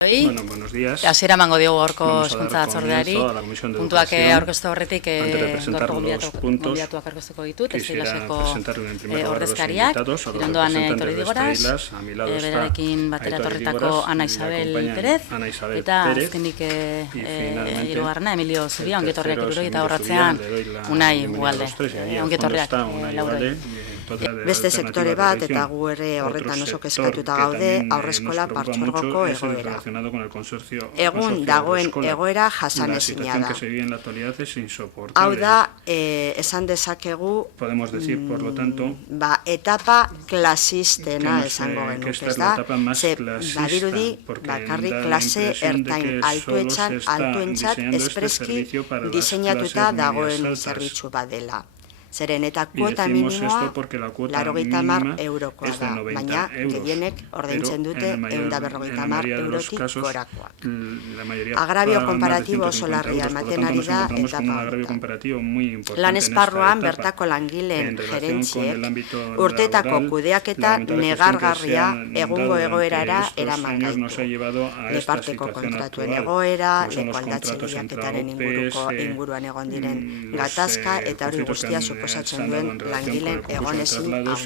Bueno, buenos días. Hasiera emango diogu gaurko Vamos a dar hezkuntza batzordeari. comienzo a la Comisión de Puntuak Educación. aurkeztu aurretik Antes de presentar gaurko los puntos, gonbidatuak aurkeztuko ditut, quisiera Estilaseko presentar en primer lugar a los ordezkariak, invitados, a los irondoan representantes Aitor de Idigoras, Estilas, a mi lado está berarekin batera Aitor etorritako Idigoras, Ana le Isabel acompañan Pérez, Ana Isabel eta Pérez, azkenik finalmente, hirugarrena Emilio Zubia, ongi etorriak tercero es irurogei eta Emilio horratzean Zubia, le doy la Unai bienvenida a Ugalde. los tres, y ahí al Ongi fondo etorriak está Unai lauroi. Ugalde. Beste sektore bat eta gu ere horretan oso kezkatuta gaude aurreskola partzuergoko egoera. Egun dagoen egoera jasanezina da. Hau da, esan dezakegu, etapa klasistena esango genuke, ez da? Ze badirudi bakarrik klase ertain altuentzat espreski diseinatuta dagoen zerbitzu bat dela. Zeren eta kuota minimoa 80 eurokoa da, baina gehienek ordaintzen dute 150 eurotik gorakoak. Agravio komparatibo oso larria ematen ari da etapa horretan. Lan esparruan bertako langileen gerentziek urtetako kudeaketa negargarria egungo egoerara eraman gaitu. Leparteko kontratuen egoera, lekualdatze bilaketaren inguruan egon diren gatazka eta hori guztia suposatzen duen langileen egonezin handia.